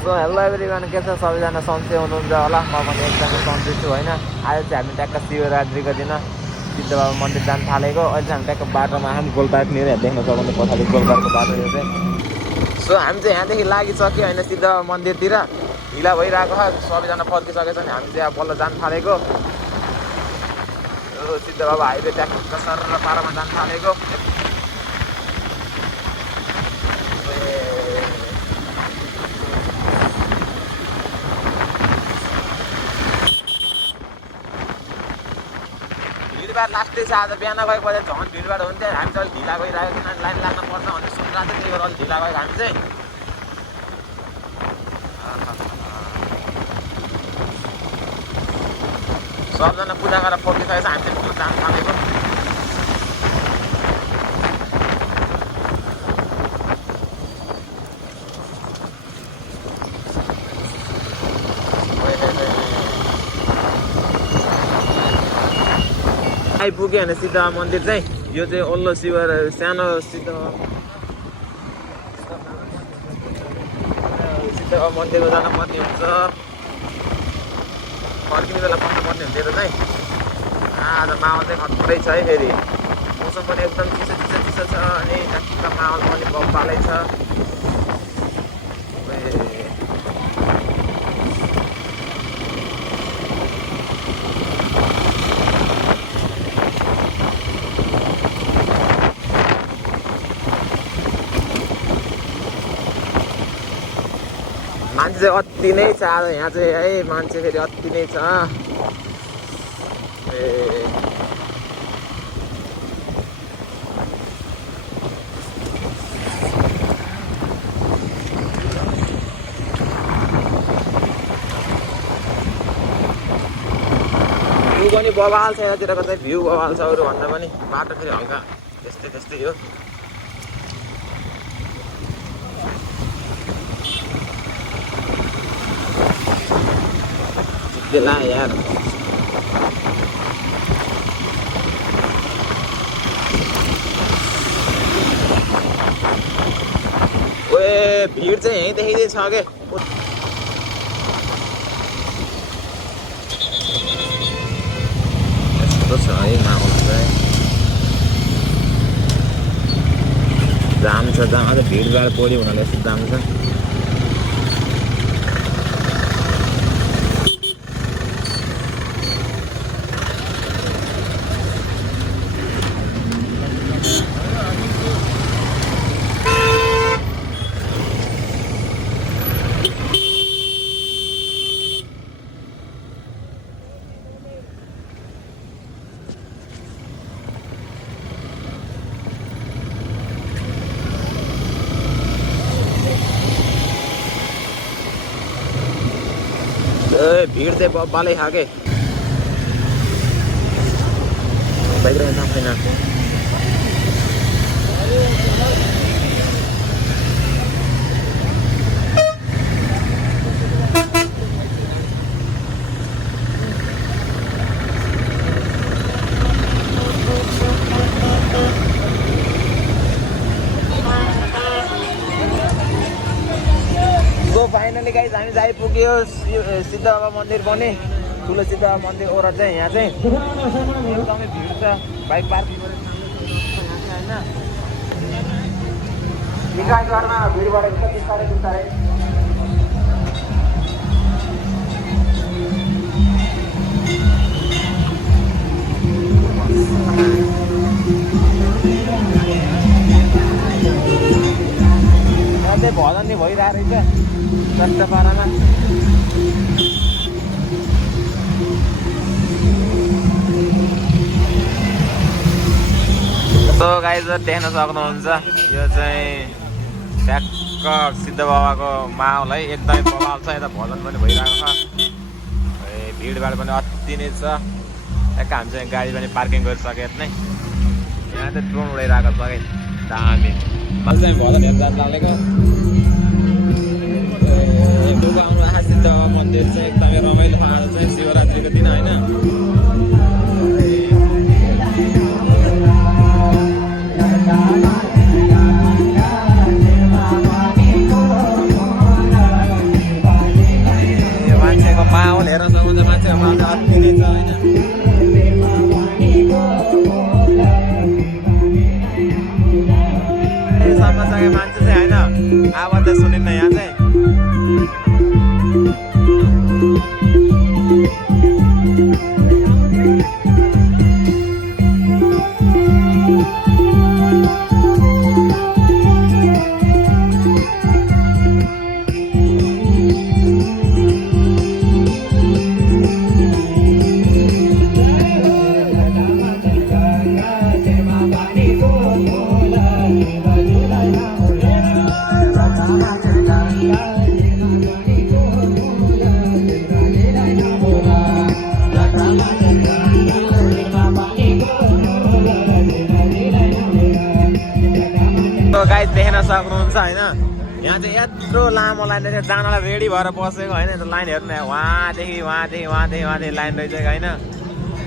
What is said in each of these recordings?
So hello everyone, के छ सबैजना सन्चै हुनुहुन्छ होला। म पनि एकदमै सन्चै छु होइन। आज चाहिँ हामी ट्याक्क शिवरात्रिको दिन सिद्ध बाबा मन्दिर जान थालेको। अहिले चाहिँ हामी ट्याक्क बाटोमा हामी गोलपार्कनिर देख्न सक्नुहुन्छ पछाडि गोलपार्कको बाटो यो चाहिँ। सो हामी चाहिँ यहाँदेखि लागिसक्यो होइन सिद्ध बाबा मन्दिरतिर। ढिला भइरहेको छ, सबैजना फर्किसकेको छ नि हामी चाहिँ अब बल्ल जान थालेको। सिद्ध बाबा हाइवे ट्याक्क सर पारामा जान थालेको। भिडभाड लास्टै छ। आज बिहान गएको बजार झन् भिडभाड हुन्थ्यो। हामी चाहिँ अलिक ढिला गइरहेको थिएन, लाइन लाग्न पर्छ भन्ने सुनिरहेको थियो। त्यही भएर अलिक ढिला गएको हामी चाहिँ। सबजना पूजा गरेर फर्किसकेको छ, हामी चाहिँ घुम्न जान थालेको। आइपुग्यो होइन सिद्ध बाबा मन्दिर चाहिँ। यो चाहिँ ओल्लो सानो सिद्ध बाबा मन्दिरमा जानुपर्ने हुन्छ। फर्किने बेला बस्नुपर्ने हुन्थ्यो र चाहिँ। आज माहौल चाहिँ खत्रै छ है। फेरि मौसम पनि एकदम चिसो छ अनि ट्याक्क माहौल पनि बब्बालै छ। मान्छे चाहिँ अति नै छ आज यहाँ चाहिँ है। मान्छे फेरि अति नै छ। भ्यू पनि बवाल छ यतातिरको चाहिँ। भ्यू बवाल छ अरू भन्दा पनि। बाटो फेरि हल्का त्यस्तै हो। ला यार ओए भिड चाहिँ यहीँदेखि छ के। यस्तो छ है माहौल चाहिँ। जाम छ जाम। अझ भिडभाड बढी हुनाले यस्तो जाम छ। भीड़ चाहिँ बब्बालै खाके। बाइकमा छैन। फाइनली गाइज हामी चाहिँ आइपुग्यो सिद्ध बाबा मन्दिर पनि। ठुलो सिद्ध बाबा मन्दिर ओर चाहिँ यहाँ चाहिँ एकदमै भिड छ। बाइक पार्किङ गरेर होइन भिडबाट बिस्तारै चाहिँ भजन नि भइरहेको रहेछ चट्ट पारामा। सो गाइज देख्न सक्नुहुन्छ यो चाहिँ ट्याक्क सिद्ध बाबाको माहौल है। एकदमै बवाल छ। यता भजन पनि भइरहेको छ। भिडभाड पनि अति नै छ। ट्याक्क हामी चाहिँ गाडी पनि पार्किङ गरिसक्यो यति नै। यहाँ चाहिँ ड्रोन उडाइरहेको छ कि दामी। मैले चाहिँ भजन हेर्न जान लागेको। आउनु आँखा सिद्ध बाबा मन्दिर चाहिँ एकदमै रमाइलो छ। आज चाहिँ शिवरात्रिको दिन होइन। माहौल हेर्न सक्नुहुन्छ मान्छेहरूको आज अति नै छ होइन समस्याको मान्छे चाहिँ होइन आवाज चाहिँ सुनिन्न यहाँ चाहिँ गाइस देख्न सक्नुहुन्छ होइन यहाँ चाहिँ यत्रो लामो लाइन रहेछ जानलाई रेडी भएर बसेको होइन लाइन हेर्नु वहाँदेखि लाइन रहेछ होइन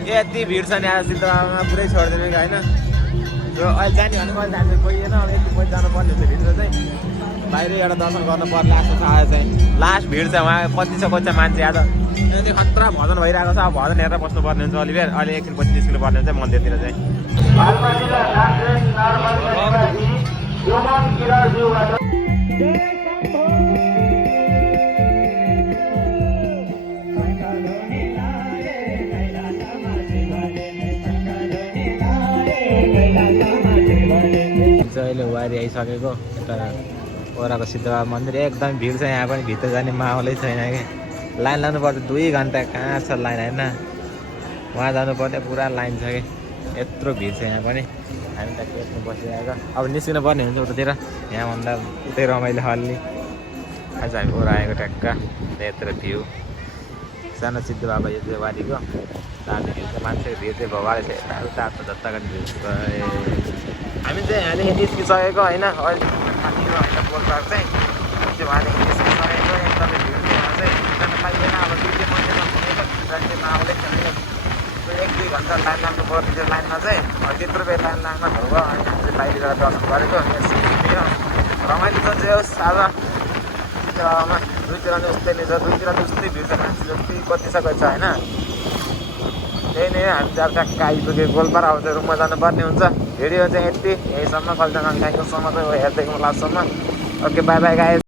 यति भिड छ नि आज सिद्धबाबामा पुरै छोडिदिनु कि होइन र अहिले जाने भने कहिले जानु गइएन अब यति पछि जानुपर्ने हुन्छ भित्र चाहिँ बाहिरै एउटा दर्शन गर्नु पर्ला जस्तो छ आज चाहिँ लास्ट भिड चाहिँ उहाँ कति छ मान्छे आज त्यो खतरा भजन भइरहेको छ अब भजन हेरेर बस्नुपर्ने हुन्छ अलिबेर अहिले एकछिन पछि निस्किनु पर्ने हुन्छ मन्दिरतिर चाहिँ अहिले वारी आइसकेको यता ओराको सिद्धबाबा मन्दिर एकदम भिड छ यहाँ पनि भित्र जाने माहौलै छैन कि लाइन लानुपर्छ 2 घन्टा कहाँ छ लाइन होइन वहाँ जानुपर्ने पुरा लाइन छ कि यत्रो भिड छ यहाँ पनि हामी त केट्नु बसिरहेको अब निस्किनु पर्ने हुन्छ उतातिर यहाँभन्दा उतै रमाइलो हल्ली आज हामी ओरा आएको ट्याक्क यत्रो भ्यू सानो सिद्धबाबा यो चाहिँ वारीको दामी भ्यू छ मान्छेको भिड चाहिँ भवाले छ यता जत्ताको भिड हामी चाहिँ यहाँदेखि निस्किसकेको होइन अहिले होइन गोलपार्क चाहिँ त्यो वहाँदेखि निस्किसकेको एकदमै भिड चाहिँ जान पाइँदैन अब दुईवटै मन्दिरमा घुमेको भित्र माहौलै छैन 1-2 घन्टा लाइन लाग्नु पर्ने त्यो लाइनमा चाहिँ त्यत्रो बेर लाइन लाग्न भयो अनि हामीले बाहिर गएर दर्शन गरेको रमाइलो छ चाहिँ होस् आज सिद्धबाबामा दुईतिर नै उस्तै नै छ दुईतिर नै उस्तै भिड छ मान्छे जति कति छ गएछ होइन त्यही नै हामी चाहिँ ट्याक्क आइपुग्यो गोलपारा अब चाहिँ रुममा जानुपर्ने हुन्छ भिडियो चाहिँ यति यहीसम्म कल्चर गाईको सम्म चाहिँ हेर्दैको लास्टसम्म ओके बाई बाई गाइस